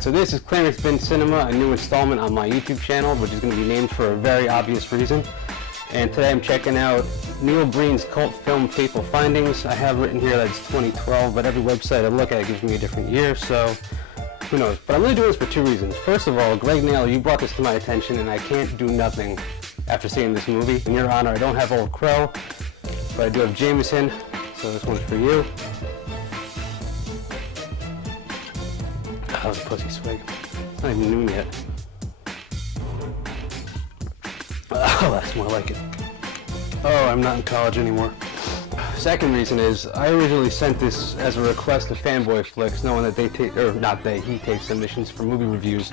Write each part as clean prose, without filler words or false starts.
Alright, so this is Clarence Bin Cinema, a new installment on my YouTube channel, which is going to be named for a very obvious reason. And today I'm checking out Neil Breen's cult film FATEFUL FINDINGS. I have written here that it's 2012, but every website I look at gives me a different year, so who knows. But I'm really doing this for two reasons. First of all, Greg Nail, you brought this to my attention, and I can't do nothing after seeing this movie. In your honor, I don't have Old Crow, but I do have Jameson, so this one's for you. That was a pussy swig. It's not even noon yet. Oh, that's more like it. Oh, I'm not in college anymore. Second reason is, I originally sent this as a request to Fanboy Flicks, knowing that they take, or not they, he takes submissions for movie reviews.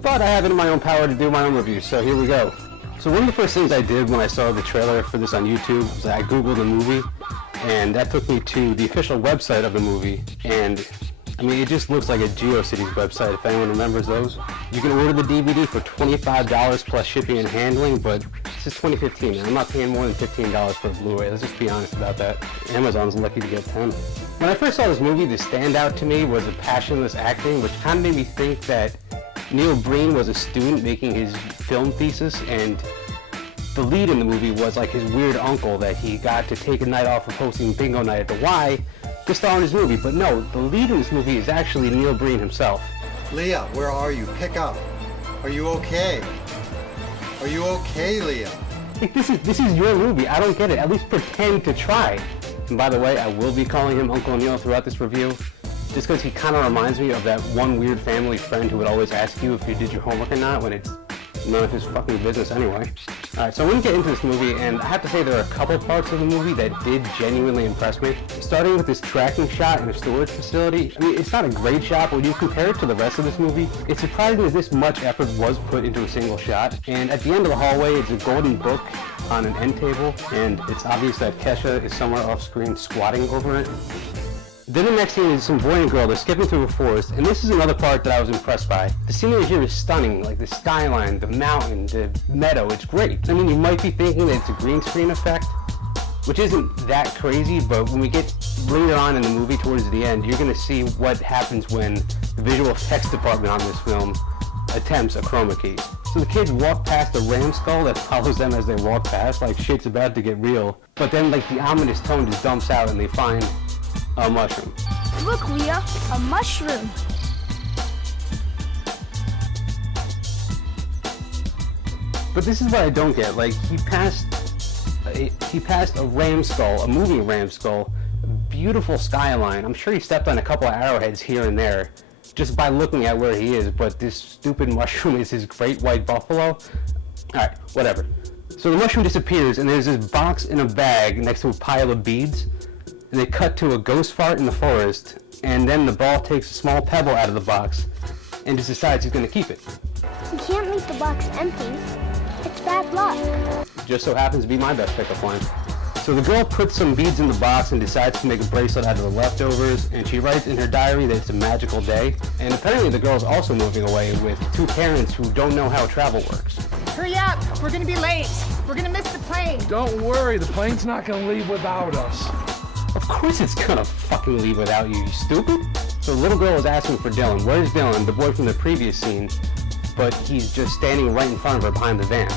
But I have it in my own power to do my own reviews, so here we go. So one of the first things I did when I saw the trailer for this on YouTube was that I Googled the movie, and that took me to the official website of the movie, and I mean, it just looks like a GeoCities website, if anyone remembers those. You can order the DVD for $25 plus shipping and handling, but this is 2015, and I'm not paying more than $15 for a Blu-ray. Let's just be honest about that. Amazon's lucky to get 10. When I first saw this movie, the standout to me was the passionless acting, which kind of made me think that Neil Breen was a student making his film thesis, and the lead in the movie was like his weird uncle that he got to take a night off of hosting bingo night at the Y to star in his movie. But no, the lead in this movie is actually Neil Breen himself. Leah, where are you? Pick up. Are you okay? Are you okay, Leah? Like, this is your movie. I don't get it. At least pretend to try. And by the way, I will be calling him Uncle Neil throughout this review, just because he kind of reminds me of that one weird family friend who would always ask you if you did your homework or not when it's none of his fucking business anyway. Alright, so I'm going to get into this movie, and I have to say there are a couple parts of the movie that did genuinely impress me. Starting with this tracking shot in a storage facility. I mean, it's not a great shot, but when you compare it to the rest of this movie, it's surprising that this much effort was put into a single shot. And at the end of the hallway, it's a golden book on an end table, and it's obvious that Kesha is somewhere off screen squatting over it. Then the next scene is some boy and girl, they're skipping through a forest, and this is another part that I was impressed by. The scenery here is stunning, like the skyline, the mountain, the meadow, it's great. I mean, you might be thinking that it's a green screen effect, which isn't that crazy, but when we get later on in the movie towards the end, you're going to see what happens when the visual effects department on this film attempts a chroma key. So the kids walk past a ram skull that follows them as they walk past, like shit's about to get real. But then like the ominous tone just dumps out and they find a mushroom. Look, Leah, a mushroom. But this is what I don't get. Like, he passed a ram skull, a moving ram skull, a beautiful skyline. I'm sure he stepped on a couple of arrowheads here and there just by looking at where he is, but this stupid mushroom is his great white buffalo. Alright, whatever. So the mushroom disappears, and there's this box in a bag next to a pile of beads. And they cut to a ghost fart in the forest, and then the ball takes a small pebble out of the box and just decides he's going to keep it. You can't leave the box empty. It's bad luck. Just so happens to be my best pickup line. So the girl puts some beads in the box and decides to make a bracelet out of the leftovers, and she writes in her diary that it's a magical day. And apparently the girl's also moving away with two parents who don't know how travel works. Hurry up! We're gonna be late! We're gonna miss the plane! Don't worry, the plane's not gonna leave without us. Of course it's gonna fucking leave without you, you stupid! So the little girl was asking for Dylan. Where's Dylan, the boy from the previous scene? But he's just standing right in front of her behind the van.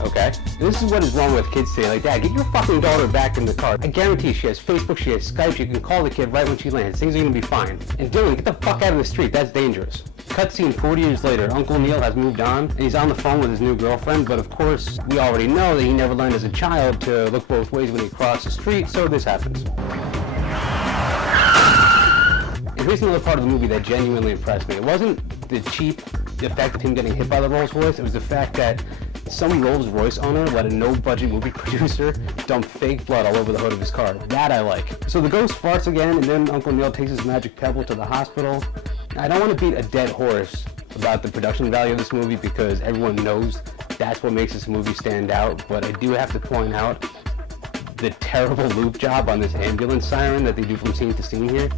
Okay. And this is what is wrong with kids today. Like, Dad, get your fucking daughter back in the car. I guarantee she has Facebook, she has Skype, you can call the kid right when she lands. Things are gonna be fine. And Dylan, get the fuck out of the street, that's dangerous. Cutscene 40 years later, Uncle Neil has moved on, and he's on the phone with his new girlfriend, but of course, we already know that he never learned as a child to look both ways when he crossed the street, so this happens. And here's another part of the movie that genuinely impressed me. It wasn't the cheap effect of him getting hit by the Rolls Royce, it was the fact that some Rolls Royce owner let a no-budget movie producer dump fake blood all over the hood of his car. That I like. So the ghost farts again, and then Uncle Neil takes his magic pebble to the hospital. I don't want to beat a dead horse about the production value of this movie because everyone knows that's what makes this movie stand out, but I do have to point out the terrible loop job on this ambulance siren that they do from scene to scene here.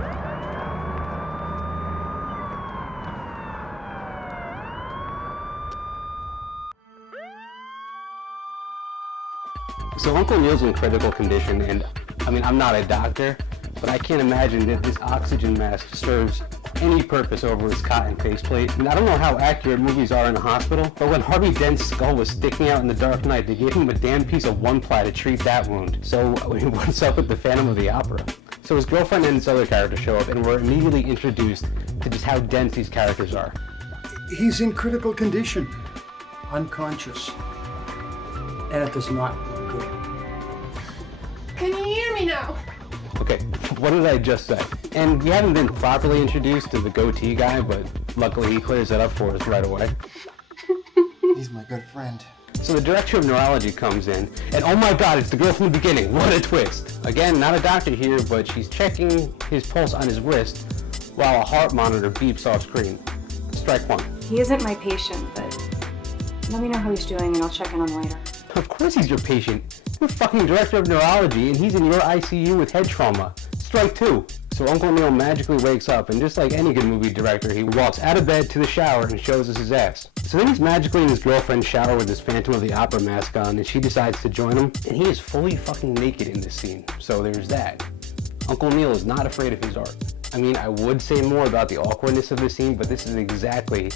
So Uncle Neil's in critical condition, and I mean, I'm not a doctor, but I can't imagine that this oxygen mask serves any purpose over his cotton faceplate. And I don't know how accurate movies are in a hospital, but when Harvey Dent's skull was sticking out in The Dark Knight, they gave him a damn piece of one-ply to treat that wound. So what's up with the Phantom of the Opera? So his girlfriend and his other characters show up, and we're immediately introduced to just how dense these characters are. He's in critical condition, unconscious, and it does not look good. Can you hear me now? Okay, what did I just say? And we haven't been properly introduced to the goatee guy, but luckily he clears that up for us right away. He's my good friend. So the director of neurology comes in, and oh my god, it's the girl from the beginning. What a twist. Again, not a doctor here, but she's checking his pulse on his wrist while a heart monitor beeps off screen. Strike one. He isn't my patient, but let me know how he's doing and I'll check in on him later. Of course he's your patient. You're fucking director of neurology, and he's in your ICU with head trauma. Strike two. So Uncle Neil magically wakes up, and just like any good movie director, he walks out of bed to the shower and shows us his ass. So then he's magically in his girlfriend's shower with his Phantom of the Opera mask on, and she decides to join him, and he is fully fucking naked in this scene. So there's that. Uncle Neil is not afraid of his art. I mean, I would say more about the awkwardness of this scene, but this is exactly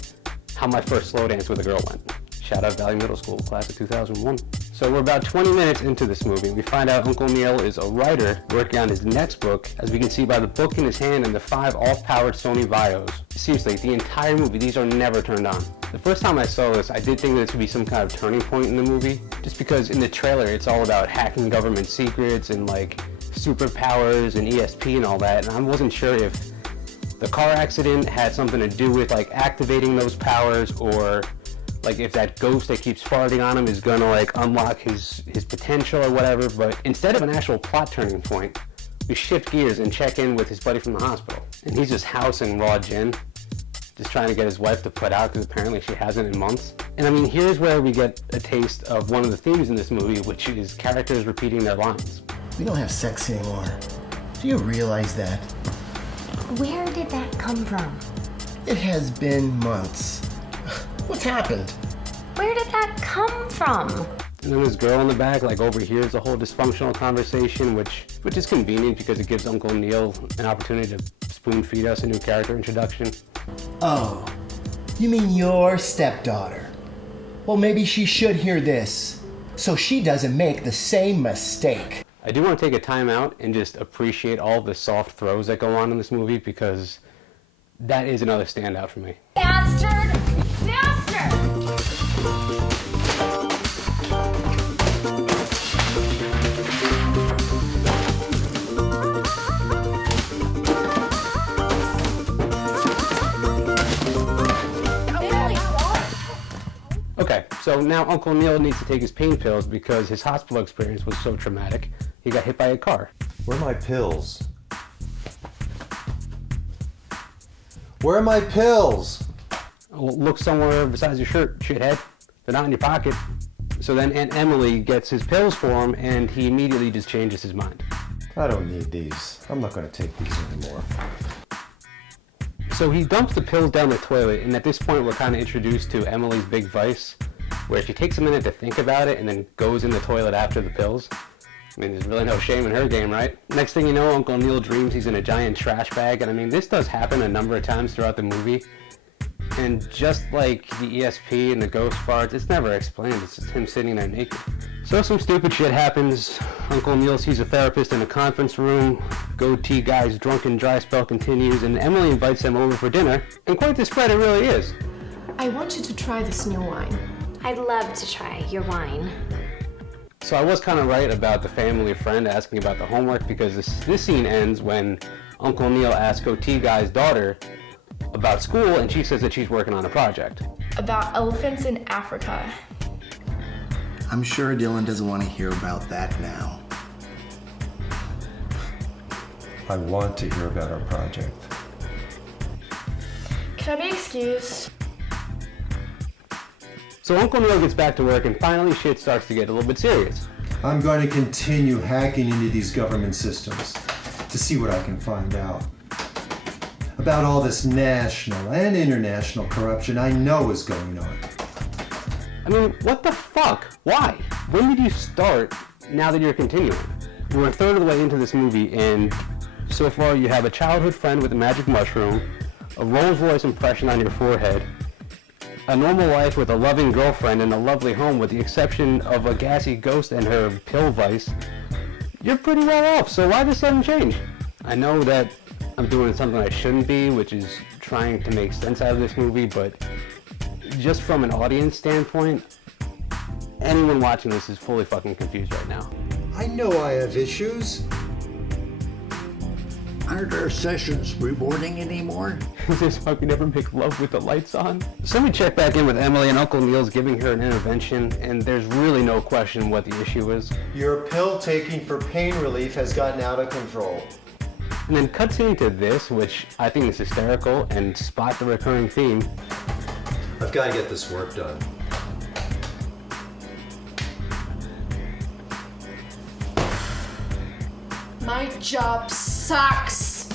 how my first slow dance with a girl went. Shout out Valley Middle School, class of 2001. So we're about 20 minutes into this movie, and we find out Uncle Neil is a writer working on his next book, as we can see by the book in his hand and the 5 off-powered Sony Vios. Seriously, the entire movie, these are never turned on. The first time I saw this, I did think that this would be some kind of turning point in the movie, just because in the trailer it's all about hacking government secrets and like superpowers and ESP and all that, and I wasn't sure if the car accident had something to do with like activating those powers, or like if that ghost that keeps farting on him is gonna like unlock his potential or whatever. But instead of an actual plot turning point, we shift gears and check in with his buddy from the hospital, and he's just housing raw gin, just trying to get his wife to put out, because apparently she hasn't in months. And I mean, here's where we get a taste of one of the themes in this movie, which is characters repeating their lines. We don't have sex anymore. Do you realize that? Where did that come from? It has been months. What's happened? Where did that come from? And then this girl in the back like overhears the whole dysfunctional conversation, which is convenient because it gives Uncle Neil an opportunity to spoon feed us a new character introduction. Oh, you mean your stepdaughter? Well, maybe she should hear this, so she doesn't make the same mistake. I do want to take a time out and just appreciate all the soft throws that go on in this movie, because that is another standout for me. Bastard! Bastard! Okay, so now Uncle Neil needs to take his pain pills because his hospital experience was so traumatic. He got hit by a car. Where are my pills? Where are my pills? Well, look somewhere besides your shirt, shithead. They're not in your pocket. So then Aunt Emily gets his pills for him, and he immediately just changes his mind. I don't need these. I'm not going to take these anymore. So he dumps the pills down the toilet, and at this point we're kind of introduced to Emily's big vice, where she takes a minute to think about it and then goes in the toilet after the pills. I mean, there's really no shame in her game, right? Next thing you know, Uncle Neil dreams he's in a giant trash bag, and I mean, this does happen a number of times throughout the movie. And just like the ESP and the ghost farts, it's never explained. It's just him sitting there naked. So some stupid shit happens. Uncle Neil sees a therapist in a conference room. Goatee guy's drunken dry spell continues, and Emily invites them over for dinner. And quite the spread it really is. I want you to try this new wine. I'd love to try your wine. So I was kind of right about the family friend asking about the homework, because this scene ends when Uncle Neil asks Goatee guy's daughter about school, and she says that she's working on a project. About elephants in Africa. I'm sure Dylan doesn't want to hear about that now. I want to hear about our project. Can I be excused? So Uncle Neil gets back to work, and finally shit starts to get a little bit serious. I'm going to continue hacking into these government systems to see what I can find out. About all this national and international corruption I know is going on. I mean, what the fuck? Why? When did you start now that you're continuing? We're a third of the way into this movie, and so far you have a childhood friend with a magic mushroom, a Rolls-Royce impression on your forehead, a normal life with a loving girlfriend and a lovely home with the exception of a gassy ghost and her pill vice, you're pretty well off, so why this sudden change? I know that I'm doing something I shouldn't be, which is trying to make sense out of this movie, but just from an audience standpoint, anyone watching this is fully fucking confused right now. I know I have issues. Aren't our sessions rewarding anymore? Is this why we never make love with the lights on? So we check back in with Emily, and Uncle Neil's giving her an intervention, and there's really no question what the issue is. Your pill taking for pain relief has gotten out of control. And then cuts into this, which I think is hysterical, and spot the recurring theme. I've got to get this work done. My job sucks.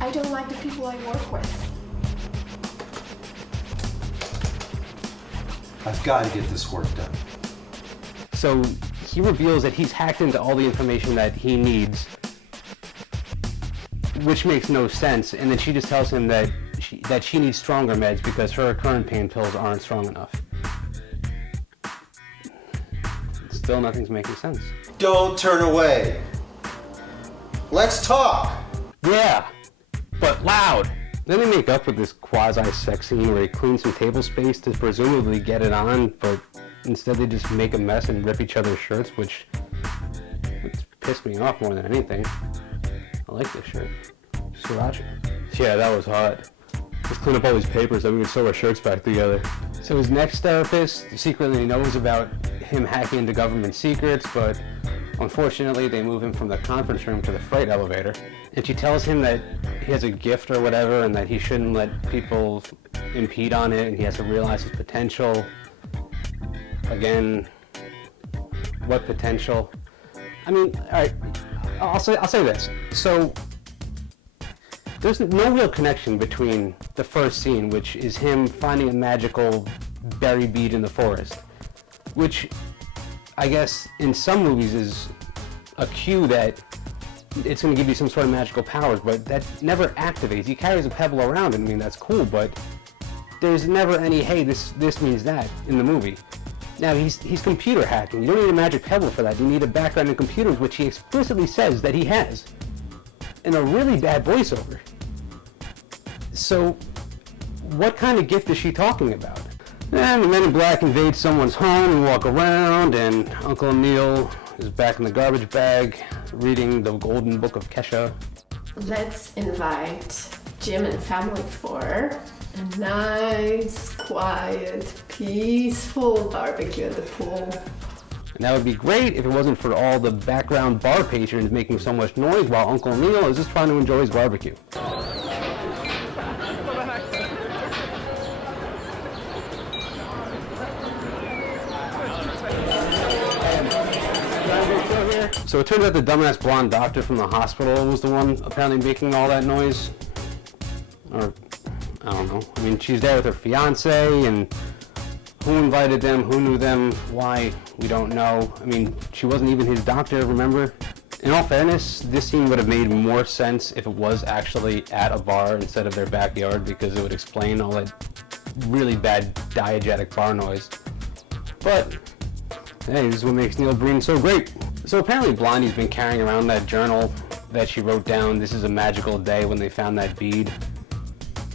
I don't like the people I work with. I've got to get this work done. So he reveals that he's hacked into all the information that he needs, which makes no sense, and then she just tells him that she needs stronger meds because her current pain pills aren't strong enough. Still nothing's making sense. Don't turn away. Let's talk. Yeah, but loud. Then they make up with this quasi-sex scene where he cleans some table space to presumably get it on, but instead they just make a mess and rip each other's shirts, which pissed me off more than anything. I like this shirt. Sriracha. Yeah, that was hot. Let's clean up all these papers so we can sew our shirts back together. So his next therapist secretly knows about him hacking into government secrets, but unfortunately they move him from the conference room to the freight elevator. And she tells him that he has a gift or whatever and that he shouldn't let people impede on it and he has to realize his potential. Again, what potential? I mean, all right, I'll say this. So there's no real connection between the first scene, which is him finding a magical berry bead in the forest, which I guess in some movies is a cue that it's going to give you some sort of magical powers, but that never activates. He carries a pebble around, and I mean, that's cool, but there's never any, hey, this means that in the movie. Now, he's computer hacking. You don't need a magic pebble for that. You need a background in computers, which he explicitly says that he has, in a really bad voiceover. So, what kind of gift is she talking about? And the Men in Black invade someone's home and walk around, and Uncle Neil is back in the garbage bag, reading the Golden Book of Kesha. Let's invite Jim and family for a nice, quiet, peaceful barbecue at the pool. And that would be great if it wasn't for all the background bar patrons making so much noise while Uncle Neil is just trying to enjoy his barbecue. So it turns out the dumbass blonde doctor from the hospital was the one apparently making all that noise. Or, I don't know. I mean, she's there with her fiance, and who invited them, who knew them, why, we don't know. I mean, she wasn't even his doctor, remember? In all fairness, this scene would have made more sense if it was actually at a bar instead of their backyard, because it would explain all that really bad diegetic bar noise. But, hey, this is what makes Neil Breen so great. So apparently Blondie's been carrying around that journal that she wrote down, "This is a magical day," when they found that bead.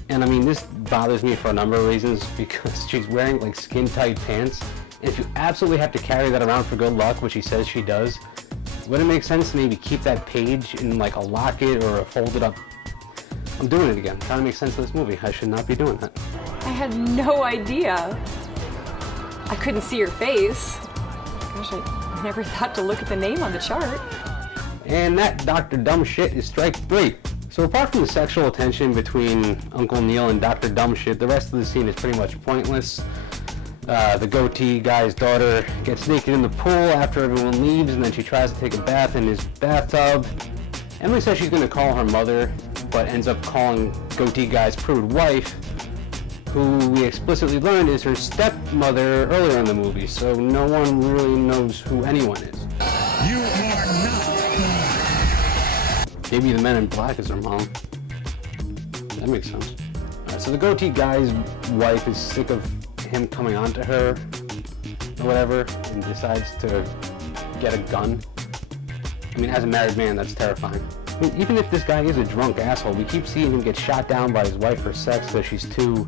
And I mean, this bothers me for a number of reasons, because she's wearing like skin-tight pants. And if you absolutely have to carry that around for good luck, which she says she does, wouldn't it make sense to maybe keep that page in like a locket or a folded up? I'm doing it again. I'm trying to make sense of this movie. I should not be doing that. I had no idea. I couldn't see your face. Gosh, I never thought to look at the name on the chart. And that Dr. Dumb Shit is strike 3. So apart from the sexual tension between Uncle Neil and Dr. Dumb Shit, the rest of the scene is pretty much pointless. The goatee guy's daughter gets naked in the pool after everyone leaves, and then she tries to take a bath in his bathtub. Emily says she's going to call her mother, but ends up calling goatee guy's prude wife, who we explicitly learned is her stepmother earlier in the movie, so no one really knows who anyone is. You are not. Maybe the Men in Black is her mom. that makes sense. So the goatee guy's wife is sick of him coming on to her or whatever and decides to get a gun. I mean, as a married man, that's terrifying. I mean, even if this guy is a drunk asshole, we keep seeing him get shot down by his wife for sex because she's too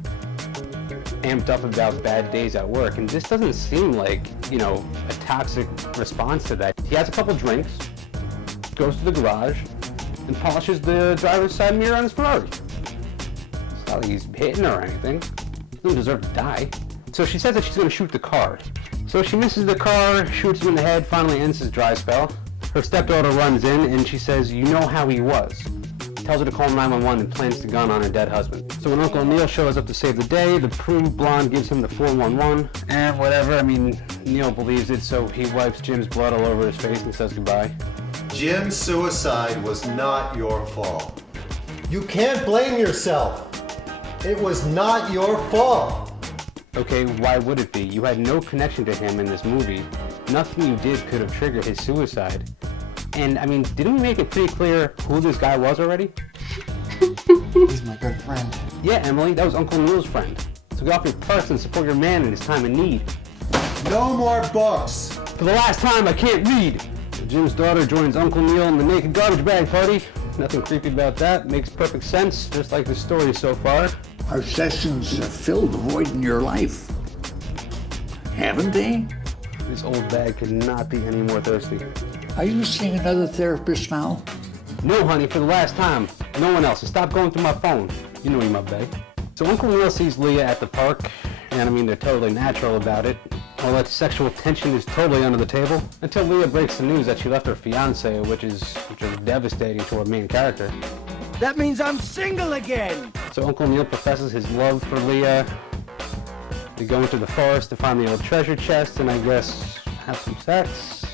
amped up about bad days at work. And this doesn't seem like, you know, a toxic response to that. He has a couple drinks, goes to the garage, and polishes the driver's side mirror on his Ferrari. It's not like he's hitting her or anything. He doesn't deserve to die. So she says that she's going to shoot the car. So she misses the car, shoots him in the head, finally ends his dry spell. Her stepdaughter runs in and she says, "You know how he was." Tells her to call 911 and plants the gun on her dead husband. So when Uncle Neil shows up to save the day, the prude blonde gives him the 411 and whatever. I mean, Neil believes it, so he wipes Jim's blood all over his face and says goodbye. Jim's suicide was not your fault. You can't blame yourself. It was not your fault. Okay, why would it be? You had no connection to him in this movie. Nothing you did could have triggered his suicide. And, I mean, didn't we make it pretty clear who this guy was already? He's my good friend. Yeah, Emily, that was Uncle Neil's friend. So get off your purse and support your man in his time of need. No more books. For the last time, I can't read. Jim's daughter joins Uncle Neil in the naked garbage bag party. Nothing creepy about that. Makes perfect sense, just like the story so far. Our sessions have filled the void in your life, haven't they? This old bag could not be any more thirsty. Are you seeing another therapist now? No, honey, for the last time. No one else. Stop going through my phone. You know you my babe. So Uncle Neil sees Leah at the park, and I mean, they're totally natural about it. All that sexual tension is totally under the table, until Leah breaks the news that she left her fiancé, which is devastating to our main character. That means I'm single again! So Uncle Neil professes his love for Leah. They go into the forest to find the old treasure chest and I guess have some sex.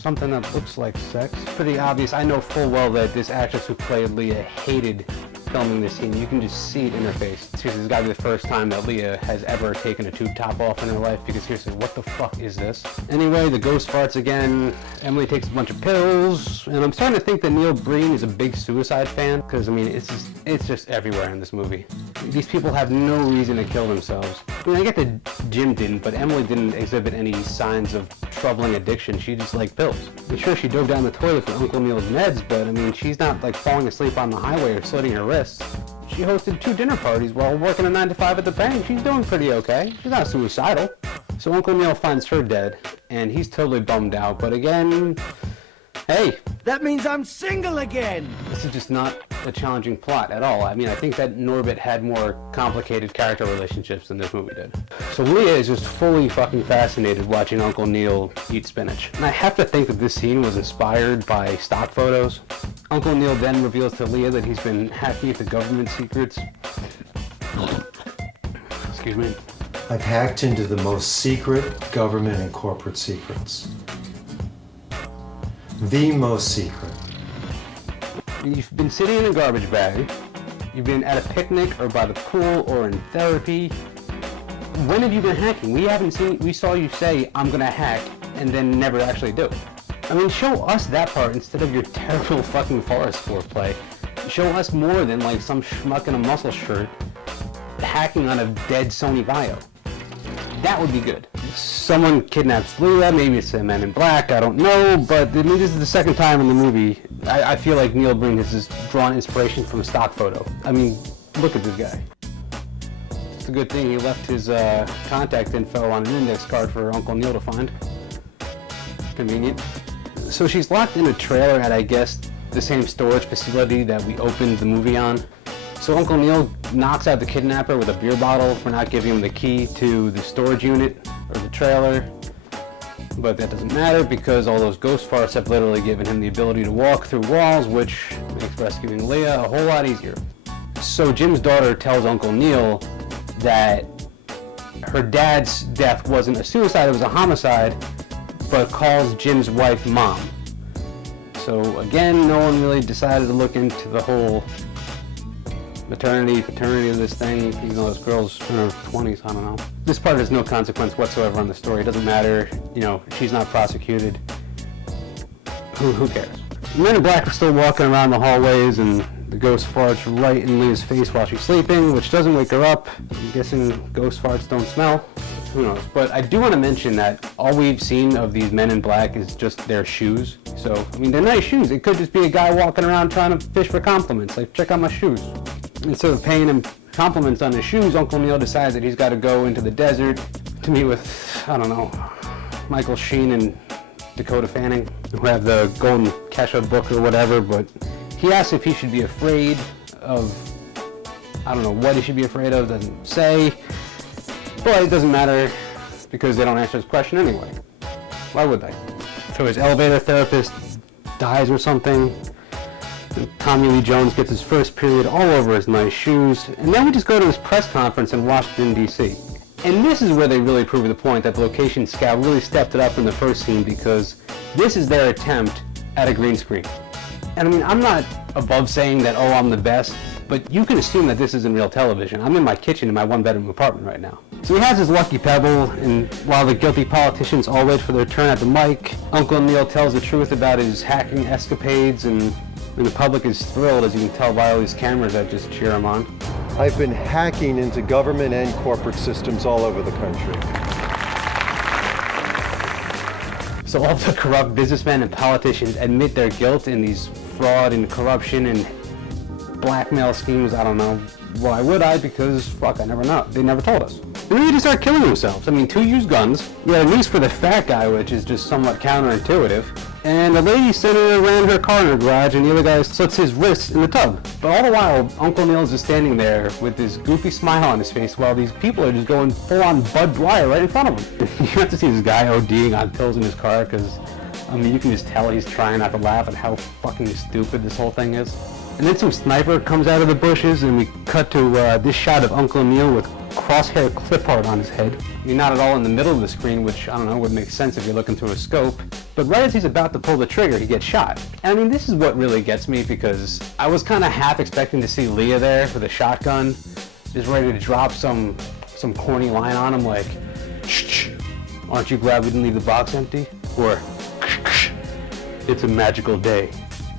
Something that looks like sex. Pretty obvious. I know full well that this actress who played Leah hated filming this scene. You can just see it in her face. Seriously, this has got to be the first time that Leah has ever taken a tube top off in her life, because seriously, what the fuck is this? Anyway, the ghost farts again. Emily takes a bunch of pills, and I'm starting to think that Neil Breen is a big Suicide fan, because I mean, it's just everywhere in this movie. These people have no reason to kill themselves. I mean, I get that Jim didn't, but Emily didn't exhibit any signs of troubling addiction. She just liked pills. I'm sure she dove down the toilet for Uncle Neil's meds, but I mean, she's not like falling asleep on the highway or slitting her wrists. She hosted 2 dinner parties while working a 9-to-5 at the bank. She's doing pretty okay. She's not suicidal. So Uncle Neil finds her dead, and he's totally bummed out. But again, hey. That means I'm single again! This is just not a challenging plot at all. I mean, I think that Norbit had more complicated character relationships than this movie did. So Leah is just fully fucking fascinated watching Uncle Neil eat spinach. And I have to think that this scene was inspired by stock photos. Uncle Neil then reveals to Leah that he's been hacking into government secrets. Excuse me. I've hacked into the most secret government and corporate secrets. The most secret. You've been sitting in a garbage bag. You've been at a picnic or by the pool or in therapy. When have you been hacking? We saw you say, "I'm gonna hack," and then never actually do it. I mean, show us that part instead of your terrible fucking forest foreplay. Show us more than like some schmuck in a muscle shirt hacking on a dead Sony Vaio. That would be good. Someone kidnaps Leah, maybe it's a Man in Black, I don't know, but I mean, this is the second time in the movie I feel like Neil Breen has just drawn inspiration from a stock photo. I mean, look at this guy. It's a good thing he left his contact info on an index card for Uncle Neil to find. Convenient. So she's locked in a trailer at, I guess, the same storage facility that we opened the movie on. So Uncle Neil knocks out the kidnapper with a beer bottle for not giving him the key to the storage unit or the trailer. But that doesn't matter because all those ghost farts have literally given him the ability to walk through walls, which makes rescuing Leah a whole lot easier. So Jim's daughter tells Uncle Neil that her dad's death wasn't a suicide, it was a homicide, but calls Jim's wife Mom. So again, no one really decided to look into the whole paternity of this thing, even though this girl's in her 20s, I don't know. This part has no consequence whatsoever on the story. It doesn't matter, you know, she's not prosecuted. Who cares? Men in Black are still walking around the hallways and The ghost farts right in Leah's face while she's sleeping, which doesn't wake her up. I'm guessing ghost farts don't smell. Who knows? But I do want to mention that all we've seen of these men in black is just their shoes. So, I mean, they're nice shoes. It could just be a guy walking around trying to fish for compliments. Like, check out my shoes. Instead of paying him compliments on his shoes, Uncle Neil decides that he's got to go into the desert to meet with, I don't know, Michael Sheen and Dakota Fanning, who have the Golden Kesha book or whatever, but he asks if he should be afraid of, I don't know what he should be afraid of, doesn't say. But it doesn't matter because they don't answer his question anyway. Why would they? So his elevator therapist dies or something. Tommy Lee Jones gets his first period all over his nice shoes. And then we just go to this press conference in Washington, D.C. And this is where they really prove the point that the location scout really stepped it up in the first scene, because this is their attempt at a green screen. And I mean, I'm not above saying that, oh, I'm the best, but you can assume that this isn't real television. I'm in my kitchen in my one-bedroom apartment right now. So he has his lucky pebble, and while the guilty politicians all wait for their turn at the mic, Uncle Neil tells the truth about his hacking escapades, and the public is thrilled, as you can tell by all these cameras that just cheer him on. I've been hacking into government and corporate systems all over the country. So all the corrupt businessmen and politicians admit their guilt in these fraud and corruption and blackmail schemes. I don't know. Why would I? Because, fuck, I never know. They never told us. And then they just start killing themselves. I mean, 2 used guns. We had a noose for the fat guy, which is just somewhat counterintuitive. And a lady senator ran her car in her garage, and the other guy slits his wrists in the tub. But all the while, Uncle Neil's just standing there with this goofy smile on his face while these people are just going full-on Bud Dwyer right in front of him. You have to see this guy ODing on pills in his car, because, I mean, you can just tell he's trying not to laugh at how fucking stupid this whole thing is. And then some sniper comes out of the bushes, and we cut to this shot of Uncle Neil with crosshair clip art on his head. I mean, not at all in the middle of the screen, which, I don't know, would make sense if you're looking through a scope. But right as he's about to pull the trigger, he gets shot. And I mean, this is what really gets me, because I was kind of half expecting to see Leah there with a shotgun, just ready to drop some corny line on him like, "Shh, aren't you glad we didn't leave the box empty?" Or, "It's a magical day."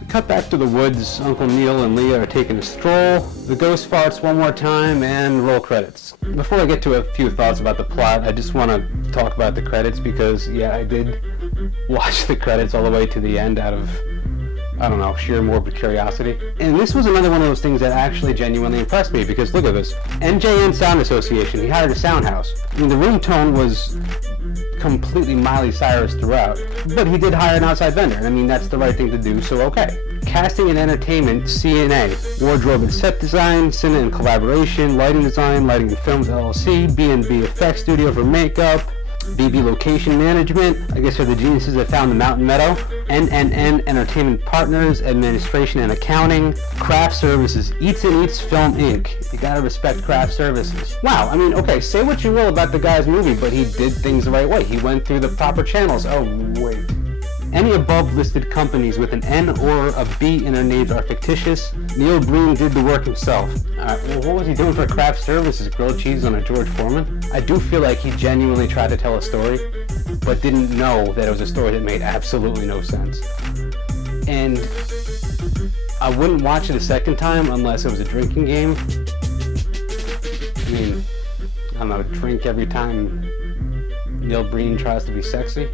Cut back to the woods. Uncle Neil and Leah are taking a stroll. The ghost farts one more time, and roll credits. Before I get to a few thoughts about the plot, I just want to talk about the credits, because, yeah, I did watch the credits all the way to the end out of, I don't know, sheer morbid curiosity. And this was another one of those things that actually genuinely impressed me, because look at this. NJN Sound Association, he hired a sound house. I mean, the room tone was completely Miley Cyrus throughout, but he did hire an outside vendor. I mean, that's the right thing to do, so okay. Casting and entertainment, CNA. Wardrobe and set design, cine and collaboration, lighting design, Lighting and Films LLC, B&B Effects Studio for makeup, BB Location Management, I guess they're the geniuses that found the Mountain Meadow, NNN Entertainment Partners, Administration and Accounting, Craft Services, Eats and Eats Film Inc. You gotta respect craft services. Wow, I mean, okay, say what you will about the guy's movie, but he did things the right way. He went through the proper channels. Oh, wait. Any above listed companies with an N or a B in their names are fictitious. Neil Breen did the work himself. Well, what was he doing for craft services? Grilled cheese on a George Foreman? I do feel like he genuinely tried to tell a story, but didn't know that it was a story that made absolutely no sense. And I wouldn't watch it a second time unless it was a drinking game. I mean, I don't know, drink every time Neil Breen tries to be sexy.